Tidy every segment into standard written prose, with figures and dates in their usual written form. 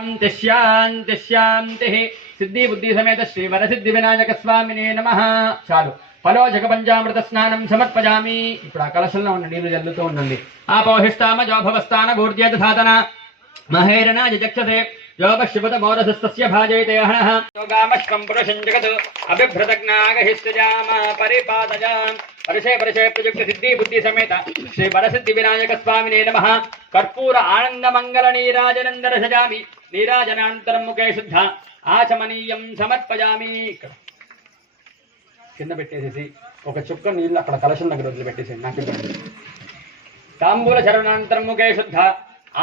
शांति शांति सिद्धि बुद्धि समेत श्री वरसिद्धि विनायक स्वामिने नमः। चालू फलोजक पंचामृत स्नानं समर्पयामि। ఇప్పుడు ఆ కలశంలో ఉన్న నీళ్లు జల్లుతూ ఉండండి। ఆపోహిష్టామ జోభవస్థాన భూర్జేత ధాతన మహేరణ జక్షసే యోగశివత మోరసస్తస్య భాజయతే హనః యోగామశ్వం పురుషం జగత్ అభిభ్రతజ్ఞాగహిష్టజామ పరిపాదజాం పరిషే పరిషే ప్రయుక్త సిద్ధి బుద్ధి సమేత శ్రీ వరసిద్ధి వినాయక స్వామినే నమః। కర్పూర ఆనంద మంగళ నీరాజనందర సజామి నీరాజనాంతరం ముఖే శుద్ధ ఆచమనీయం సమర్పయామి। కింద పెట్టేసేసి ఒక చుక్క నీళ్ళు అక్కడ కలశం దగ్గర వదిలిపెట్టేసేయండి। నాకు తాంబూల చరణాంతరం ముఖే శుద్ధ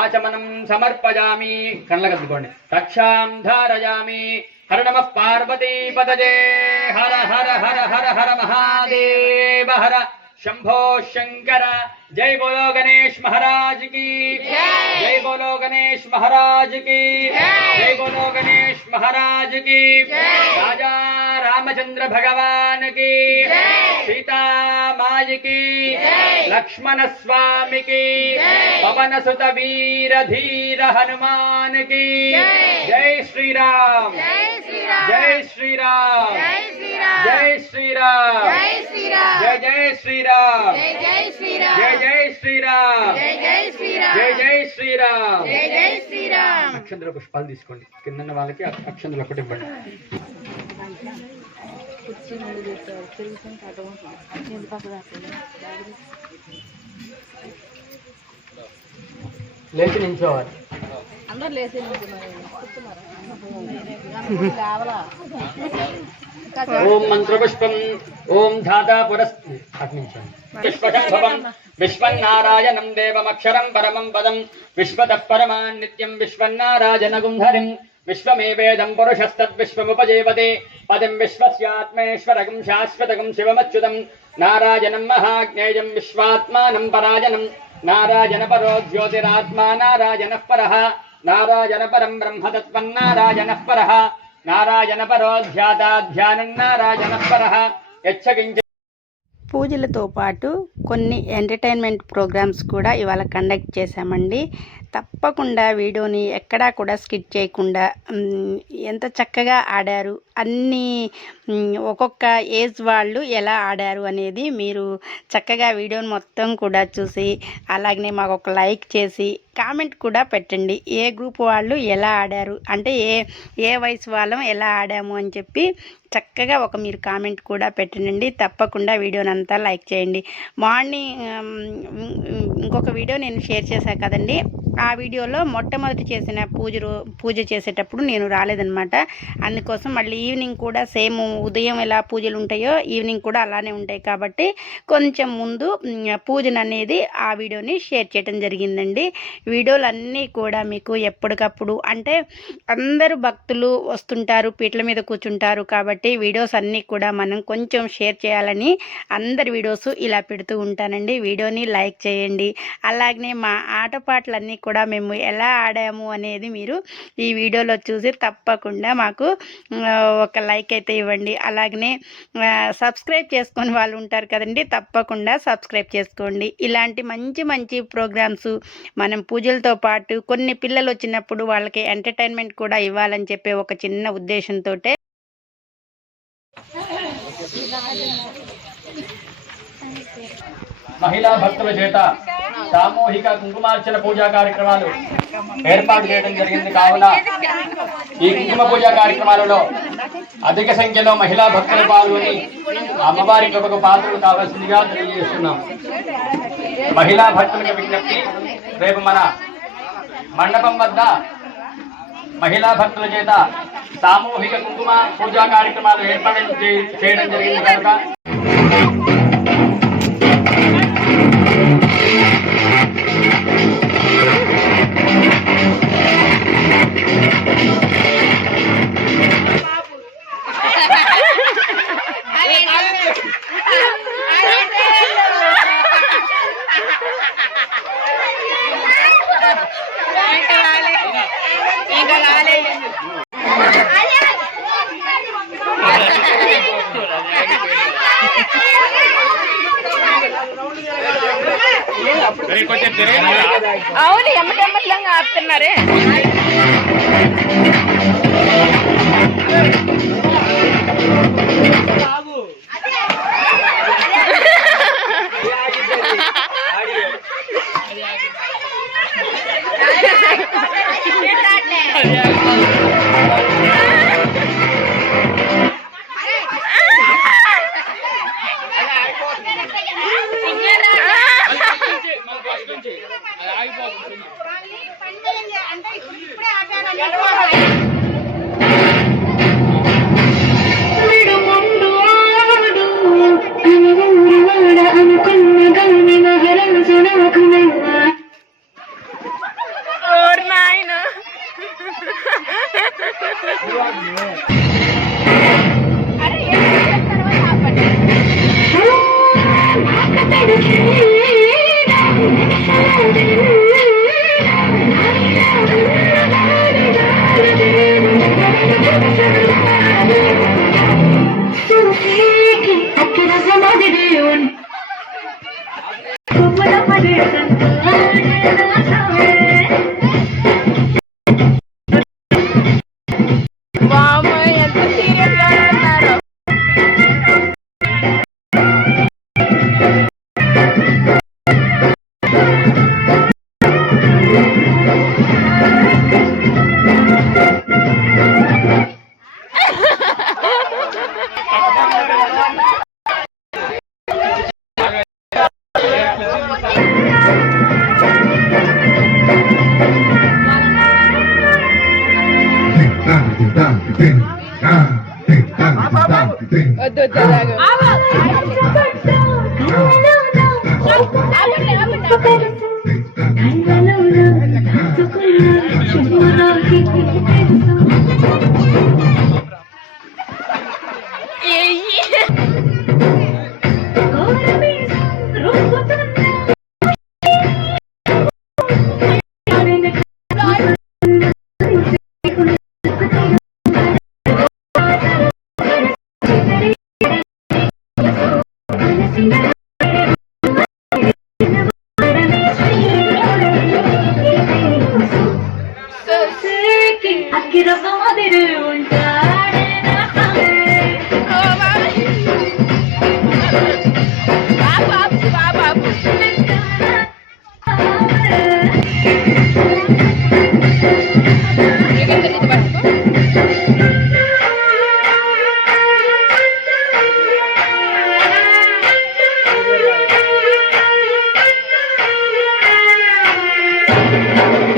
ఆచమనం సమర్పయామి। కళ్ళగద్దుకోండి। కక్షాం ధారయామి। హర నమః పార్వతీపతయే హర హర హర హర హర మహాదేవ హర शंभो शंकर। जय बोलो गणेश महाराज की जय बोलो गणेश महाराज की जय बोलो गणेश महाराज की राजा रामचंद्र भगवान की सीता माई की लक्ष्मण स्वामी की पवन सुत वीर धीर हनुमान की जय श्री राम जय श्री राम जय श्री राम जय जय श्री राम जय जय श्री राम जय जय श्री राम అక్షంతల పుష్పాలు తీసుకోండి। కింద వాళ్ళకి అక్షంతలు ఒకటి ఇవ్వండి। లేచి నించోవాలి। అందరూ లేచి ఓం మంత్రపుష్పం ఓం ధాతా పురస్పష్టం విశ్వన్నారాయణం దేవమక్షరం పరమం పదం విశ్వతః పరమాన్ నిత్యం విశ్వన్నారాయణగుం హరిం విశ్వమేవేదం పురుషస్తద్విశ్వముపజీవతే పదం విశ్వస్యాత్మేశ్వరగం శాశ్వతగం శివమచ్యుతం నారాయణం మహాజ్ఞేయం విశ్వాత్మానం పరాయణం నారాయణ పరో జ్యోతిరాత్మా నారాయణ పరః నారాయణ పరం బ్రహ్మ తత్వన్నారాయణ పరః నారాయణ పరో ధ్యానం నారాయణ పరః యచ్చకించ। పూజలతో పాటు కొన్ని ఎంటర్టైన్మెంట్ ప్రోగ్రామ్స్ కూడా ఇవాళ కండక్ట్ చేశామండి। తప్పకుండా వీడియోని ఎక్కడా కూడా స్కిప్ చేయకుండా ఎంత చక్కగా ఆడారు, అన్ని ఒక్కొక్క ఏజ్ వాళ్ళు ఎలా ఆడారు అనేది మీరు చక్కగా వీడియోని మొత్తం కూడా చూసి అలాగనే మాకు ఒక లైక్ చేసి కామెంట్ కూడా పెట్టండి। ఏ గ్రూప్ వాళ్ళు ఎలా ఆడారు అంటే ఏ వయసు వాళ్ళం ఎలా ఆడాము అని చెప్పి చక్కగా ఒక మీరు కామెంట్ కూడా పెట్టండి। తప్పకుండా వీడియోని అంతా లైక్ చేయండి। మార్నింగ్ ఇంకొక వీడియో నేను షేర్ చేశాను కదండి, ఆ వీడియోలో మొట్టమొదటి చేసిన పూజ చేసేటప్పుడు నేను రాలేదనమాట। అందుకోసం మళ్ళీ ఈవినింగ్ కూడా సేమ్ ఉదయం ఎలా పూజలు ఉంటాయో ఈవినింగ్ కూడా అలానే ఉంటాయి కాబట్టి కొంచెం ముందు పూజను అనేది ఆ వీడియోని షేర్ చేయడం జరిగిందండి। వీడియోలు అన్నీ కూడా మీకు ఎప్పటికప్పుడు అంటే అందరూ భక్తులు వస్తుంటారు, పీటల మీద కూర్చుంటారు కాబట్టి వీడియోస్ అన్నీ కూడా మనం కొంచెం షేర్ చేయాలని అందరి వీడియోస్ ఇలా పెడుతూ ఉంటానండి। వీడియోని లైక్ చేయండి। అలాగనే మా ఆటపాటలన్నీ కూడా మేము ఎలా ఆడాము అనేది మీరు ఈ వీడియోలో చూసి తప్పకుండా మాకు ఒక లైక్ అయితే ఇవ్వండి। అలాగనే సబ్స్క్రైబ్ చేసుకొని వాళ్ళు ఉంటారు కదండి, తప్పకుండా సబ్స్క్రైబ్ చేసుకోండి। ఇలాంటి మంచి మంచి ప్రోగ్రామ్స్ మనం పూజలతో పాటు కొన్ని పిల్లలు వచ్చినప్పుడు వాళ్ళకి ఎంటర్టైన్మెంట్ కూడా ఇవ్వాలని చెప్పే ఒక చిన్న ఉద్దేశంతో మహిళా భక్తుల చేత సామూహిక కుంకుమార్చన పూజా కార్యక్రమాలు ఏర్పాటు చేయడం జరిగింది। కావున ఈ కుంకుమ పూజా కార్యక్రమాలలో అధిక సంఖ్యలో మహిళా భక్తులు పాల్గొని అమ్మవారి కృపకు పాత్రలు కావాల్సిందిగా తెలియజేస్తున్నాం। మహిళా భక్తులకు విజ్ఞప్తి, రేపు మన మండపం వద్ద మహిళా భక్తుల చేత సామూహిక కుంకుమ పూజా కార్యక్రమాలు ఏర్పాటు చేయడం జరిగింది కనుక అవును ఎమ్మటెమ్మట్లంగా ఆపుతున్నారే।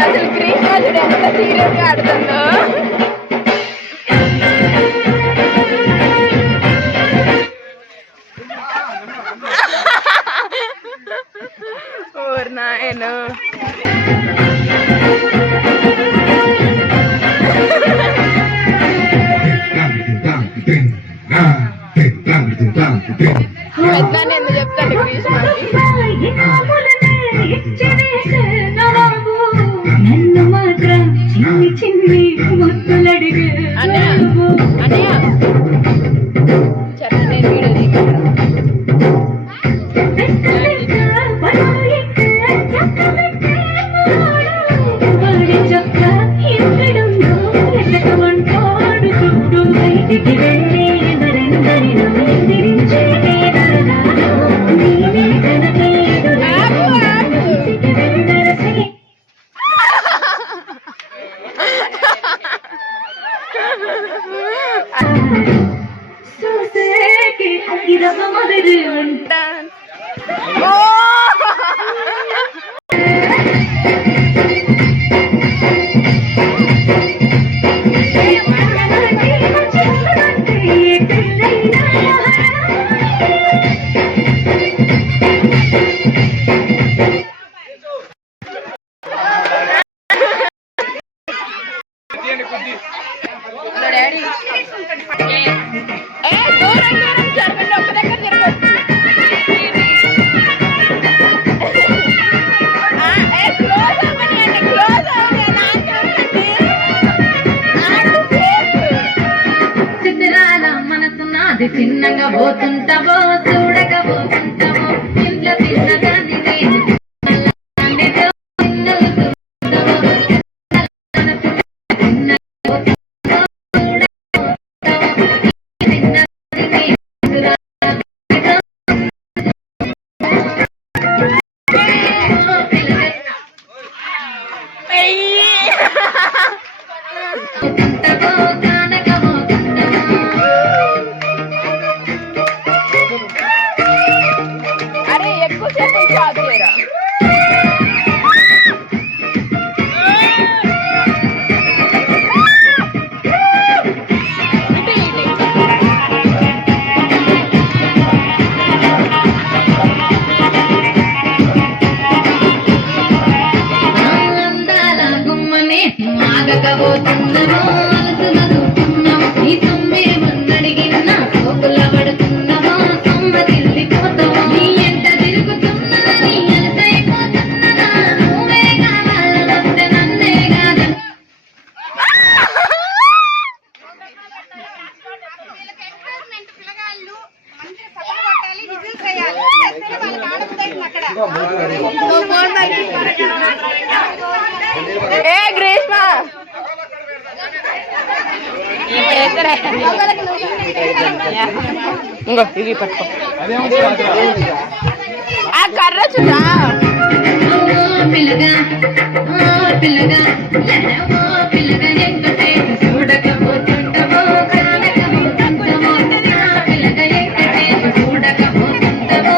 అసలు గ్రీష్మాజుడు ఎంత సీరియస్ గా ఆడుతుందో. ఓర్ నాయనో. పెద్దాన్ని ఎందుకు చెప్తాడు గ్రీష్మాకి? నన్ను మాత్రం చిన్ని చిన్ని ముద్దులడిగే అన్నయ్య చెప్ప నేను వీడియో చిన్నగా పోతుంటావో చూడకపోతుంటావో ఇంట్లో తిన్నదాన్ని ఏ గ్రీష్మ ఇంకో ఇది పట్టుకో ఆ కర్ర చూడా పిల్లగా పిల్లగా పిల్లగా ఎంతసేపు చూడకపోతుంటావో కానకపోతుంటావో పిల్లగా ఎంతసేపు చూడకపోతుంటావో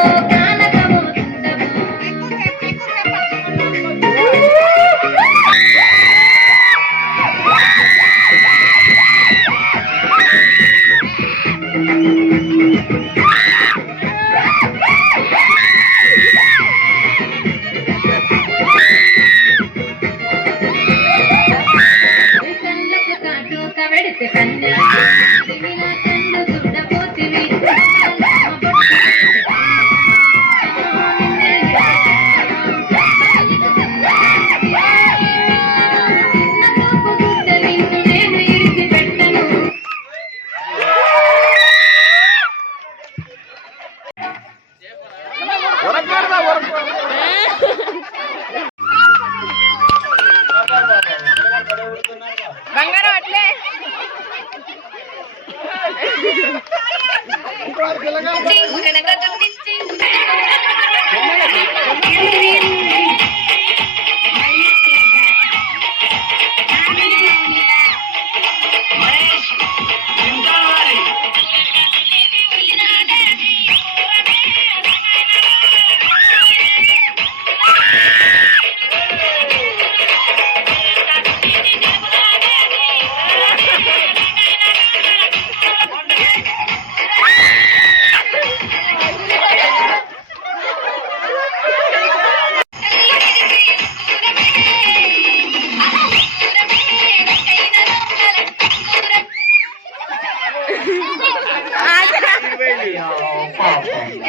బంగారం అట్లే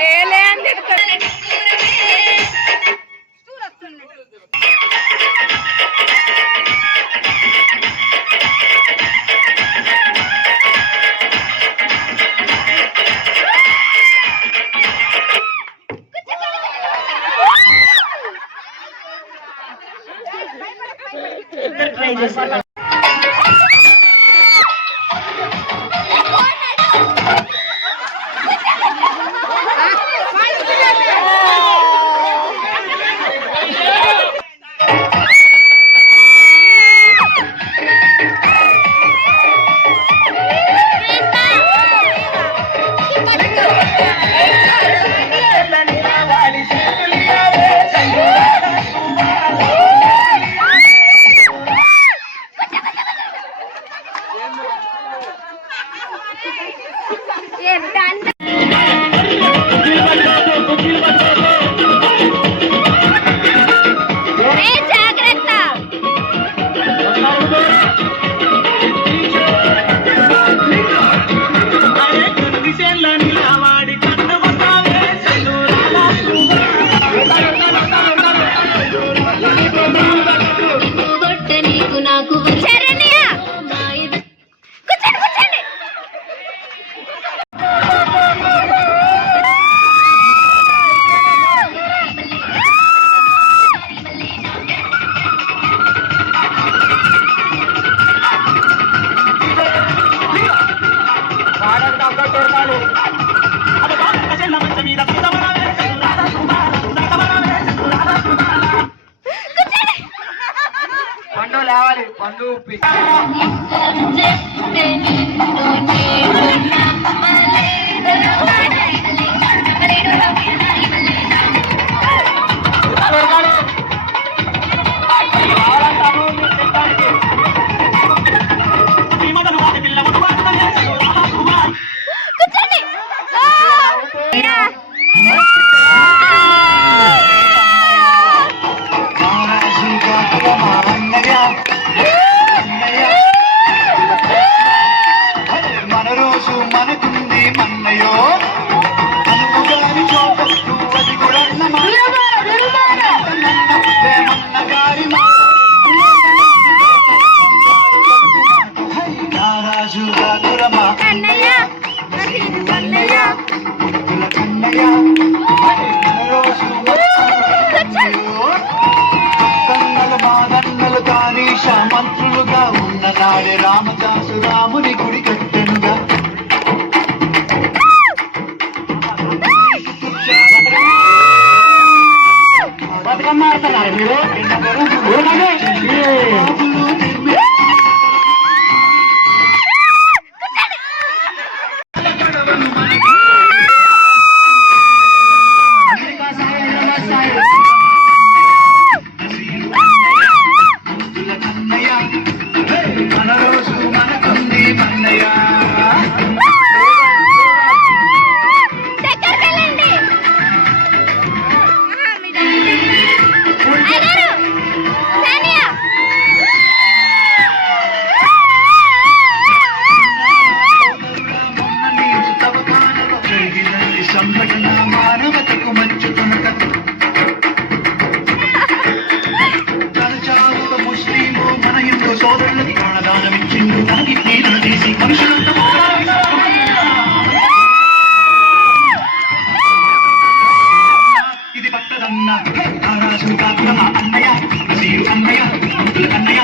ఏలే అని చెప్తారు. ట్రై చేస్తాను. పండు లేవాలి పండు ఉప్పి ఉన్న నాడే రామదాసు రాముని గుడి కట్టెనుగా. బతుకమ్మ ఆడుతున్నారు మీరు మన రోజు మనకుంది మన్నయ్య. సంఘటన మానవతకు మంచు తునక. తన చావుక ముస్లిము మన హిందూ సోదరులకి ప్రాణదానమిచ్చిండు. దానికి కీలను తీసి మనుషులంతా ఇది పట్టదన్న రాజు కాకుల అన్నయ్య, అన్నయ్య, అన్నయ్య.